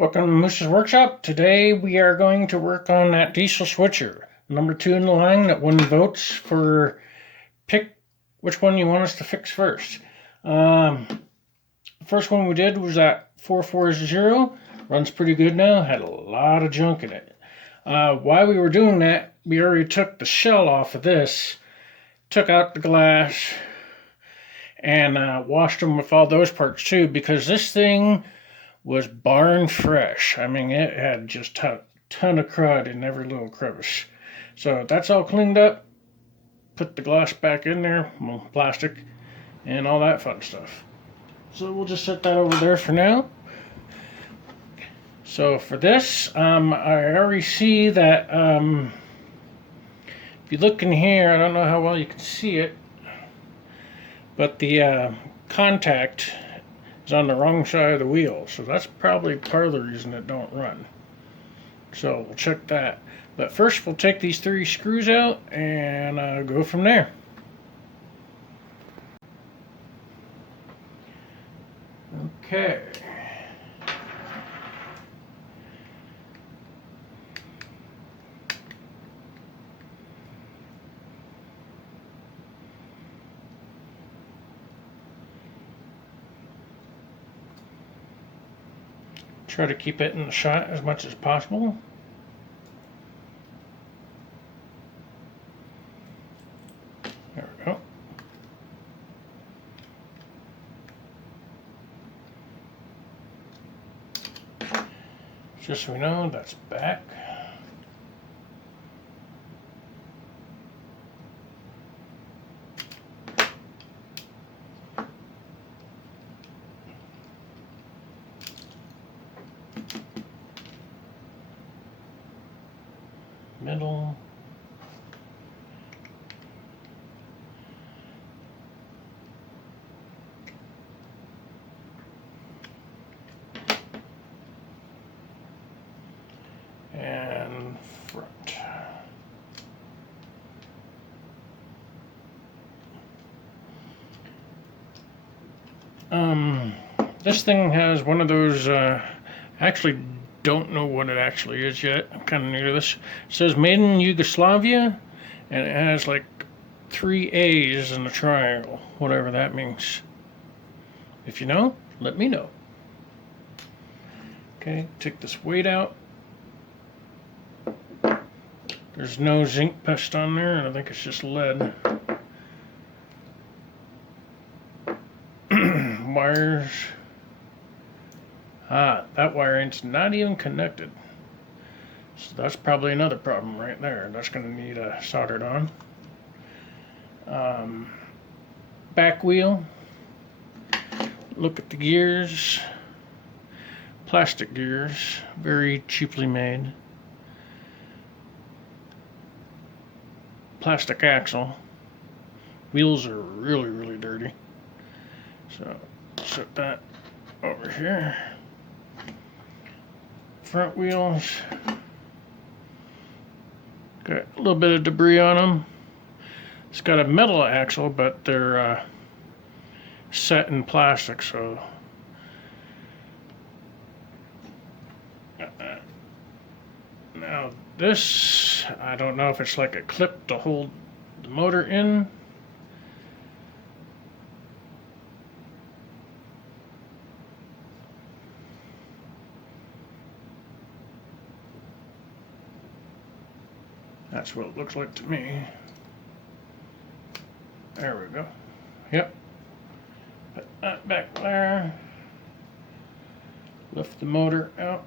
Welcome to Moose's Workshop. Today we are going to work on that diesel switcher. Number 2 in the line that won votes for pick which one you want us to fix first. The first one we did was that 440. Runs pretty good now. Had a lot of junk in it. While we were doing that, we already took the shell off of this, took out the glass, and washed them with all those parts too, because this thing was barn fresh. I mean, it had just a ton of crud in every little crevice. So that's all cleaned up. Put the glass back in there, well, plastic, and all that fun stuff. So we'll just set that over there for now. So for this, I already see that if you look in here, I don't know how well you can see it, but the contact is on the wrong side of the wheel, so that's probably part of the reason it don't run. So we'll check that. But first we'll take these 3 screws out and go from there. Okay. Try to keep it in the shot as much as possible. There we go. Just so we know, that's back. Middle. And front. This thing has one of those, actually don't know what it actually is yet. I'm kind of new to this. It says made in Yugoslavia, and it has like 3 A's in a triangle, whatever that means. If you know, let me know. Okay, take this weight out. There's no zinc pest on there, and I think it's just lead. Wires. That wiring's not even connected. So that's probably another problem right there. That's going to need soldered on. Back wheel. Look at the gears. Plastic gears, very cheaply made. Plastic axle. Wheels are really, really dirty. So set that over here. Front wheels. Got a little bit of debris on them. It's got a metal axle, but they're set in plastic, so now this, I don't know if it's like a clip to hold the motor in. That's what it looks like to me. There we go. Yep. Put that back there. Lift the motor out.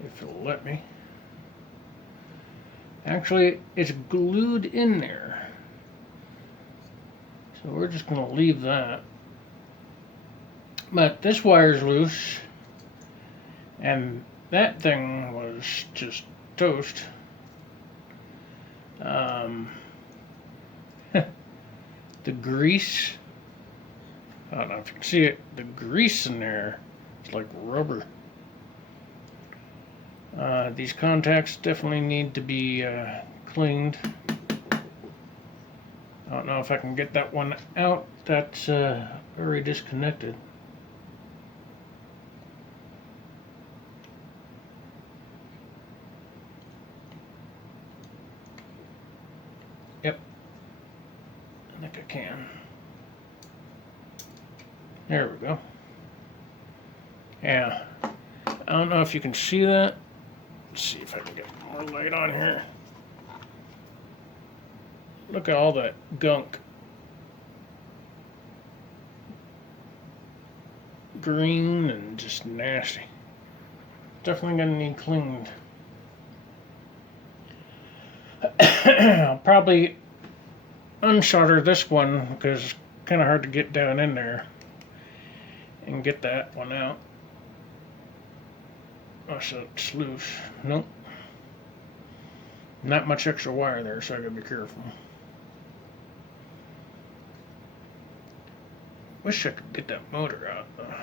If it'll let me. Actually, it's glued in there. So we're just going to leave that. But this wire's loose. And that thing was just toast. The grease, I don't know if you can see it, the grease in there is like rubber. These contacts definitely need to be cleaned. I don't know if I can get that one out. That's already disconnected. Yep, I think I can. There we go. Yeah, I don't know if you can see that. Let's see if I can get more light on here. Look at all that gunk. Green and just nasty. Definitely gonna need cleaned. I'll probably unsolder this one because it's kind of hard to get down in there and get that one out. Oh, so it's loose. Nope. Not much extra wire there, so I gotta be careful. Wish I could get that motor out though.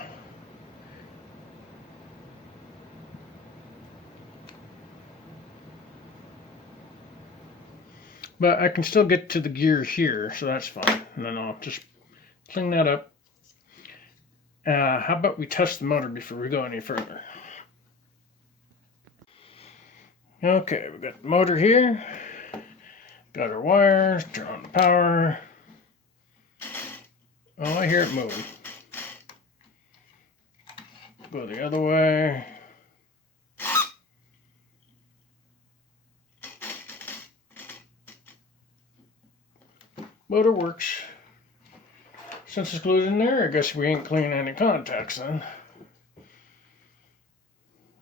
But I can still get to the gear here, so that's fine. And then I'll just clean that up. How about we test the motor before we go any further? Okay, we got the motor here. Got our wires, turn on the power. Oh, I hear it moving. Go the other way. Motor works. Since it's glued in there, I guess we ain't cleaning any contacts then.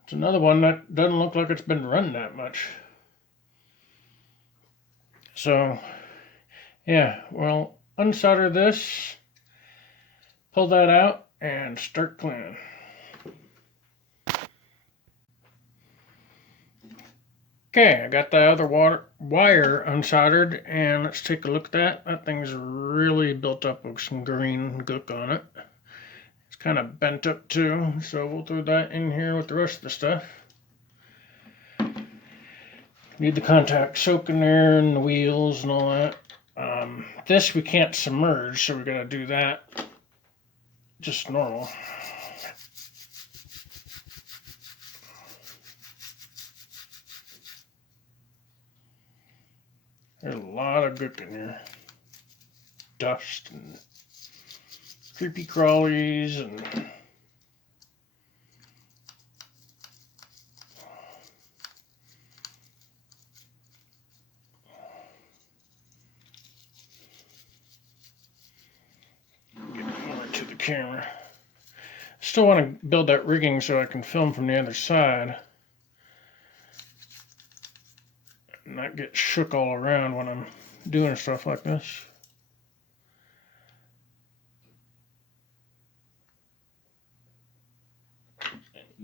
It's another one that doesn't look like it's been run that much. So, yeah, well, unsolder this, pull that out, and start cleaning. Okay, I got the other wire unsoldered, and let's take a look at that. That thing's really built up with some green gook on it. It's kind of bent up too, so we'll throw that in here with the rest of the stuff. Need the contact soak in there and the wheels and all that. This we can't submerge, so we're gonna do that just normal. There's a lot of gook in here. Dust and creepy crawlies and get more to the camera. Still want to build that rigging so I can film from the other side. Not get shook all around when I'm doing stuff like this.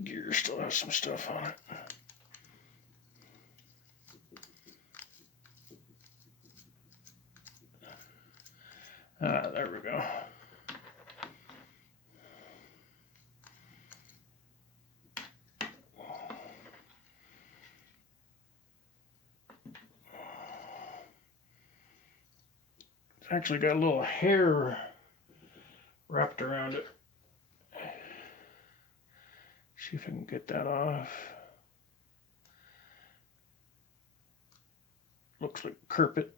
Gear still has some stuff on it. There we go. Actually got a little hair wrapped around it. See if I can get that off. Looks like carpet.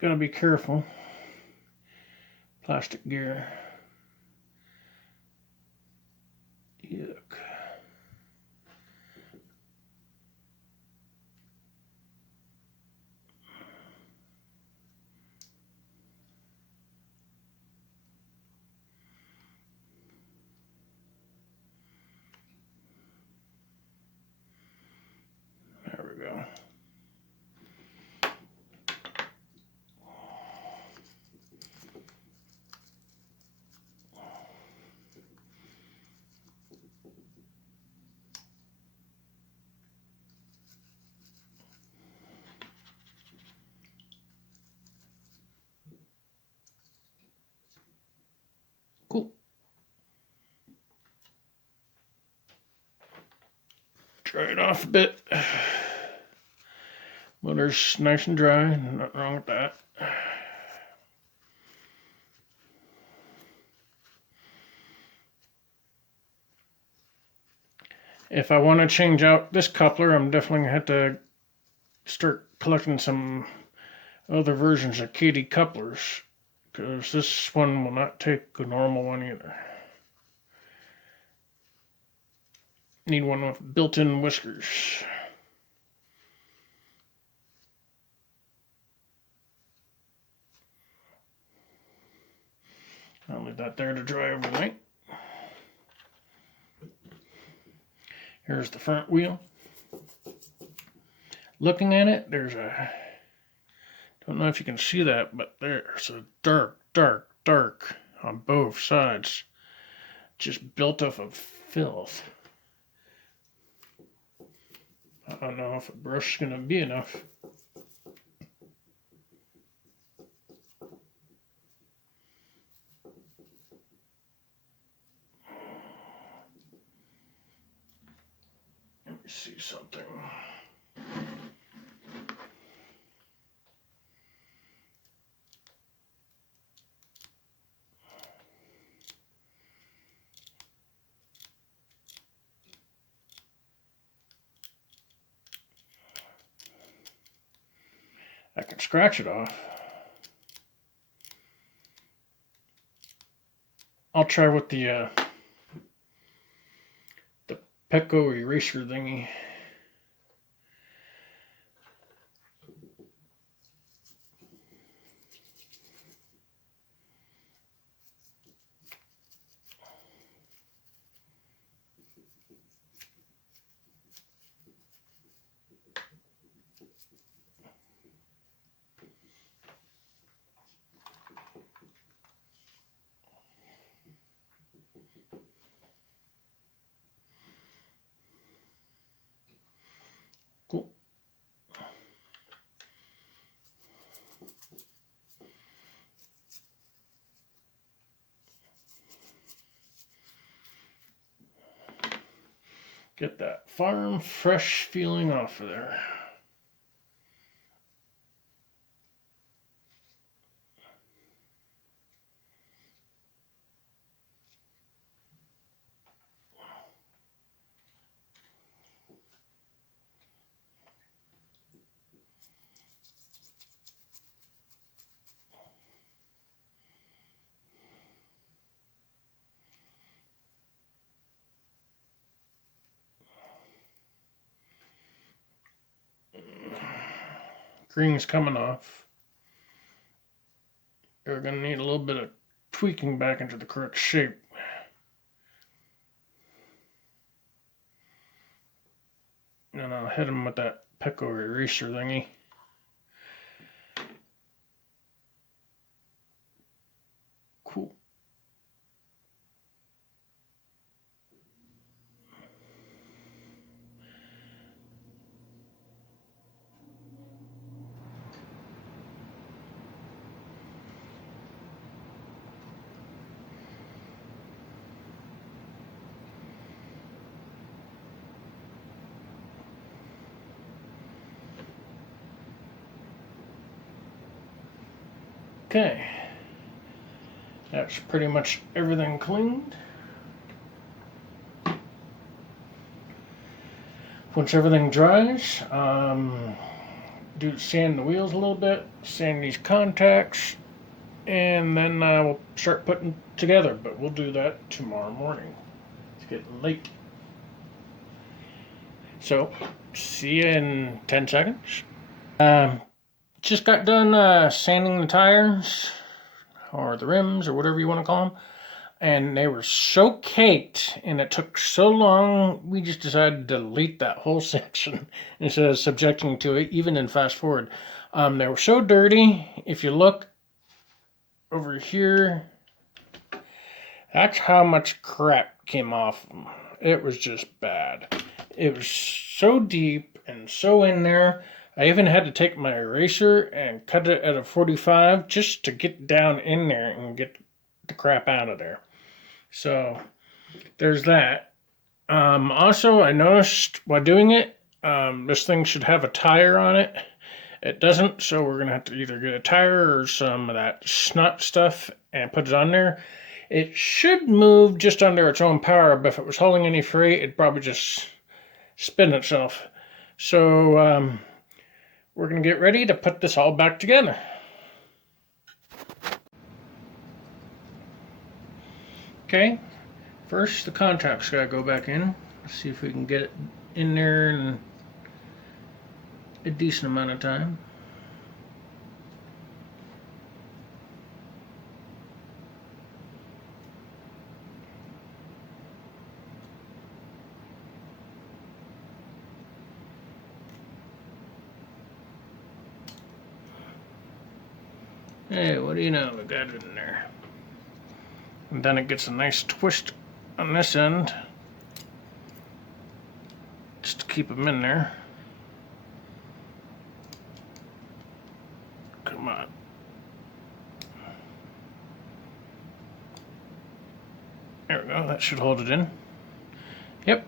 Gotta be careful. Plastic gear. Yuck. There we go. Dry it off a bit. Motor's nice and dry, nothing wrong with that. If I want to change out this coupler, I'm definitely going to have to start collecting some other versions of Kadee couplers, because this one will not take a normal one either. Need one with built-in whiskers. I'll leave that there to dry overnight. Here's the front wheel. Looking at it, there's a, don't know if you can see that, but there's a dark on both sides. Just built up of filth. I don't know if a brush is going to be enough. Let me see something. I can scratch it off. I'll try with the Petco eraser thingy. Cool. Get that farm fresh feeling off of there. Green's coming off. You're going to need a little bit of tweaking back into the correct shape. And I'll hit him with that Petco eraser thingy. Cool. Okay, that's pretty much everything cleaned. Once everything dries, sand the wheels a little bit, sand these contacts, and then we'll start putting together, but we'll do that tomorrow morning. It's getting late. So, see you in 10 seconds. Just got done sanding the tires, or the rims, or whatever you want to call them, and they were so caked, and it took so long, we just decided to delete that whole section instead of subjecting to it, even in fast forward. They were so dirty. If you look over here, that's how much crap came off them. It was just bad. It was so deep and so in there. I even had to take my eraser and cut it at a 45 just to get down in there and get the crap out of there. So there's that. Also, I noticed while doing it, this thing should have a tire on it. It doesn't, so we're gonna have to either get a tire or some of that snot stuff and put it on there. It should move just under its own power, but if it was holding any freight, it'd probably just spin itself. So we're gonna get ready to put this all back together. Okay, first the contact's gotta go back in. Let's see if we can get it in there in a decent amount of time. Hey, what do you know? We got it in there. And then it gets a nice twist on this end, just to keep them in there. Come on. There we go, that should hold it in. Yep.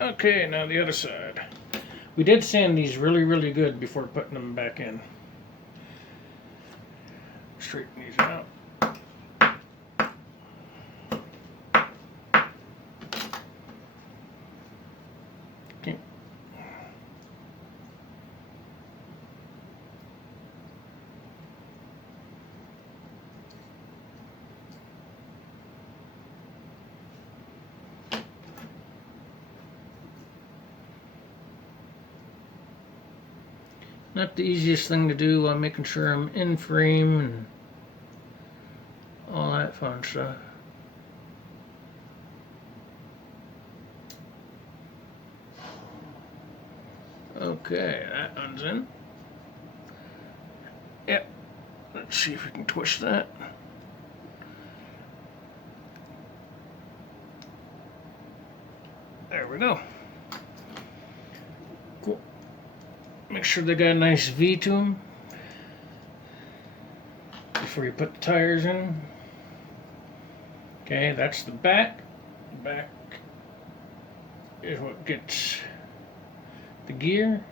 Okay, now the other side. We did sand these really, really good before putting them back in. Straighten these out. Okay. Not the easiest thing to do while making sure I'm in frame and all that fun stuff. Okay, that one's in. Yep. Let's see if we can twist that. There we go. Cool. Make sure they got a nice V to them before you put the tires in. Okay, that's the back. The back is what gets the gear.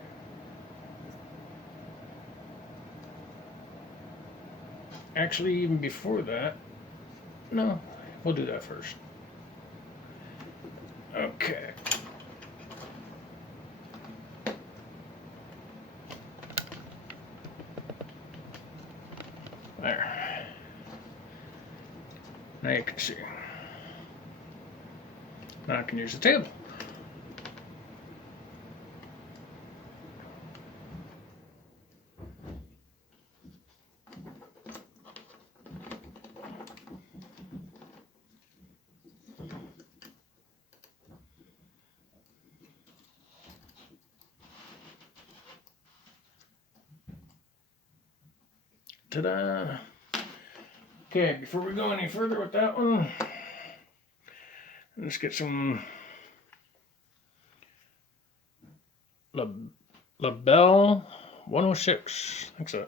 Actually, even before that, no, we'll do that first. Okay. There. Now you can see. Now I can use the table. Ta-da! Okay, before we go any further with that one, let's get some LaBelle 106. I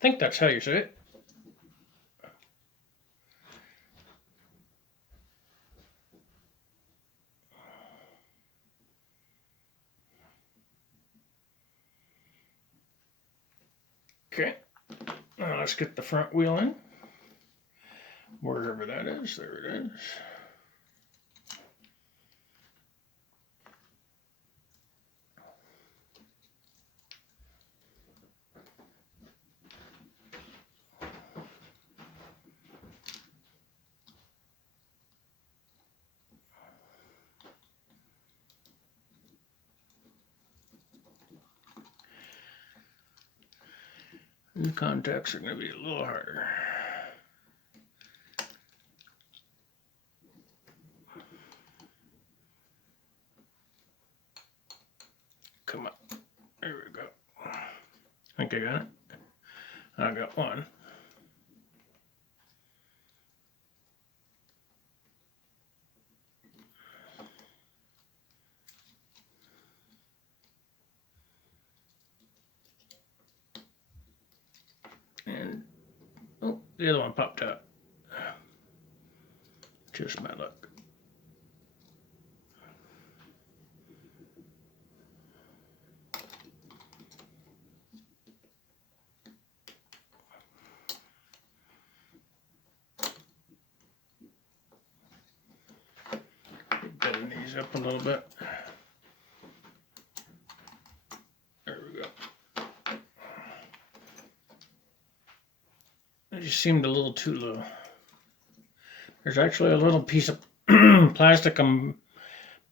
think that's how you say it. Okay, now let's get the front wheel in. Wherever that is, there it is. The contacts are going to be a little harder. Come on. There we go. I think I got it. I got one. And, oh, the other one popped out. Just my luck. these up a little bit. There we go. It just seemed a little too low. There's actually a little piece of plastic on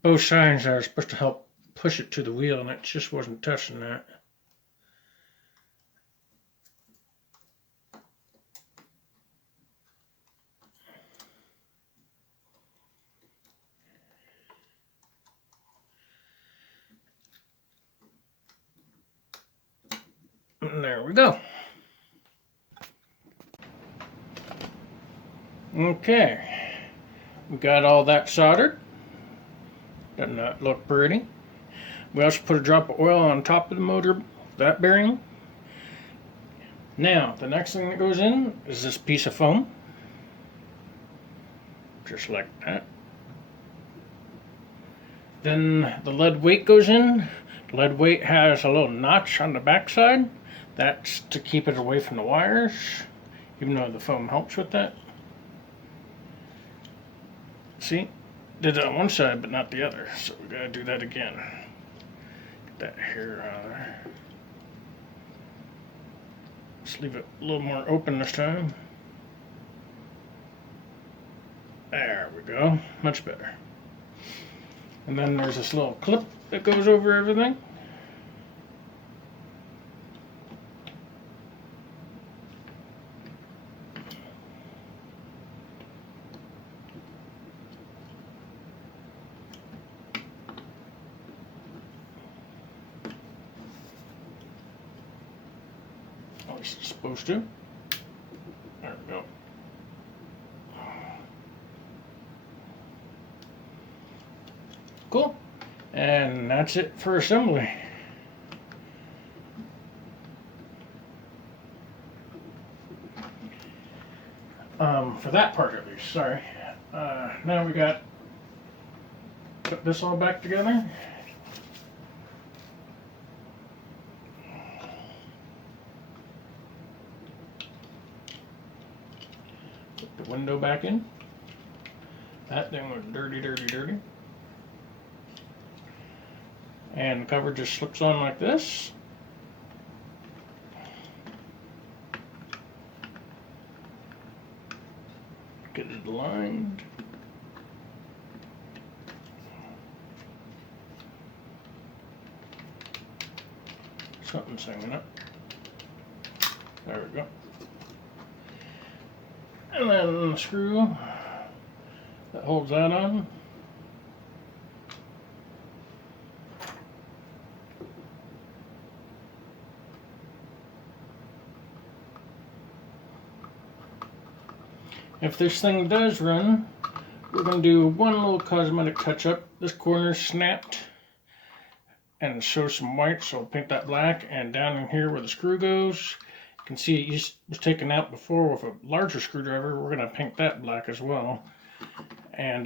both sides that are supposed to help push it to the wheel, and it just wasn't touching that. And there we go. Okay, we got all that soldered. Doesn't that look pretty? We also put a drop of oil on top of the motor, that bearing. Now, the next thing that goes in is this piece of foam. Just like that. Then the lead weight goes in. The lead weight has a little notch on the backside. That's to keep it away from the wires, even though the foam helps with that. See? Did it on one side, but not the other. So we gotta do that again. Get that hair out of there. Let's leave it a little more open this time. There we go. Much better. And then there's this little clip that goes over everything. It's supposed to. There we go. Cool. And that's it for assembly. For that part at least, sorry. Now we got put this all back together. Put the window back in. That thing was dirty, dirty, dirty. And the cover just slips on like this. Get it aligned. Something's hanging up. There we go. And then the screw that holds that on. If this thing does run, we're going to do one little cosmetic touch-up. This corner snapped and shows some white, so I'll paint that black. And down in here where the screw goes, you can see it was taken out before with a larger screwdriver. We're going to paint that black as well. And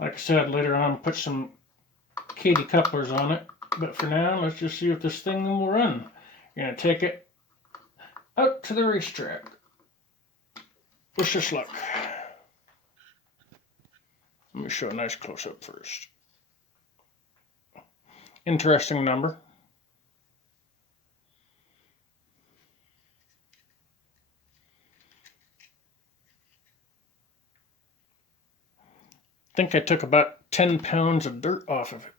like I said, later on put some Kadee couplers on it. But for now, let's just see if this thing will run. You're going to take it out to the racetrack. Wish us luck. Let me show a nice close-up first. Interesting number. I think I took about 10 pounds of dirt off of it.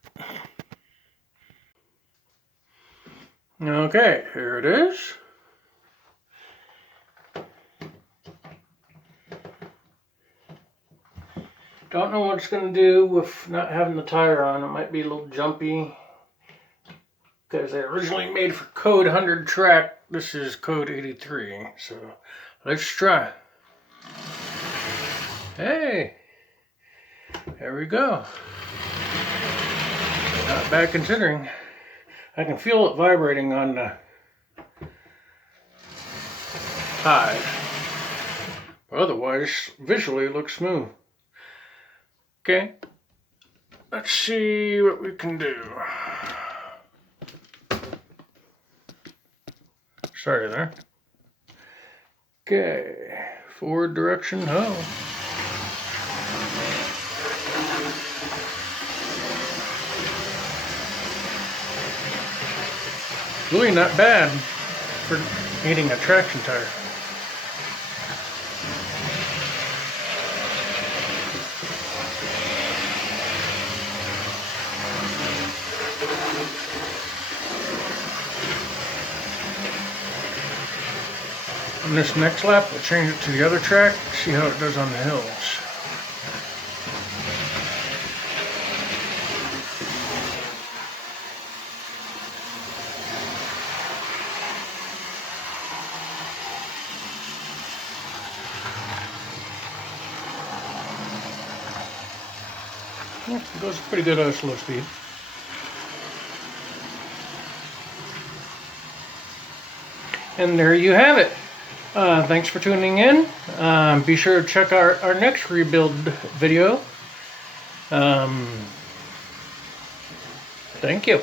Okay, here it is. Don't know what it's going to do with not having the tire on. It might be a little jumpy because they originally made for code 100 track. This is code 83. So let's try. Hey, there we go. Not bad considering. I can feel it vibrating on the tires. But otherwise, visually it looks smooth. Okay, let's see what we can do. Sorry there. Okay, forward direction, ho. Really not bad for needing a traction tire. On this next lap, we'll change it to the other track, see how it does on the hills. It goes pretty good at a slow speed. And there you have it. Thanks for tuning in. Be sure to check our next rebuild video. Thank you.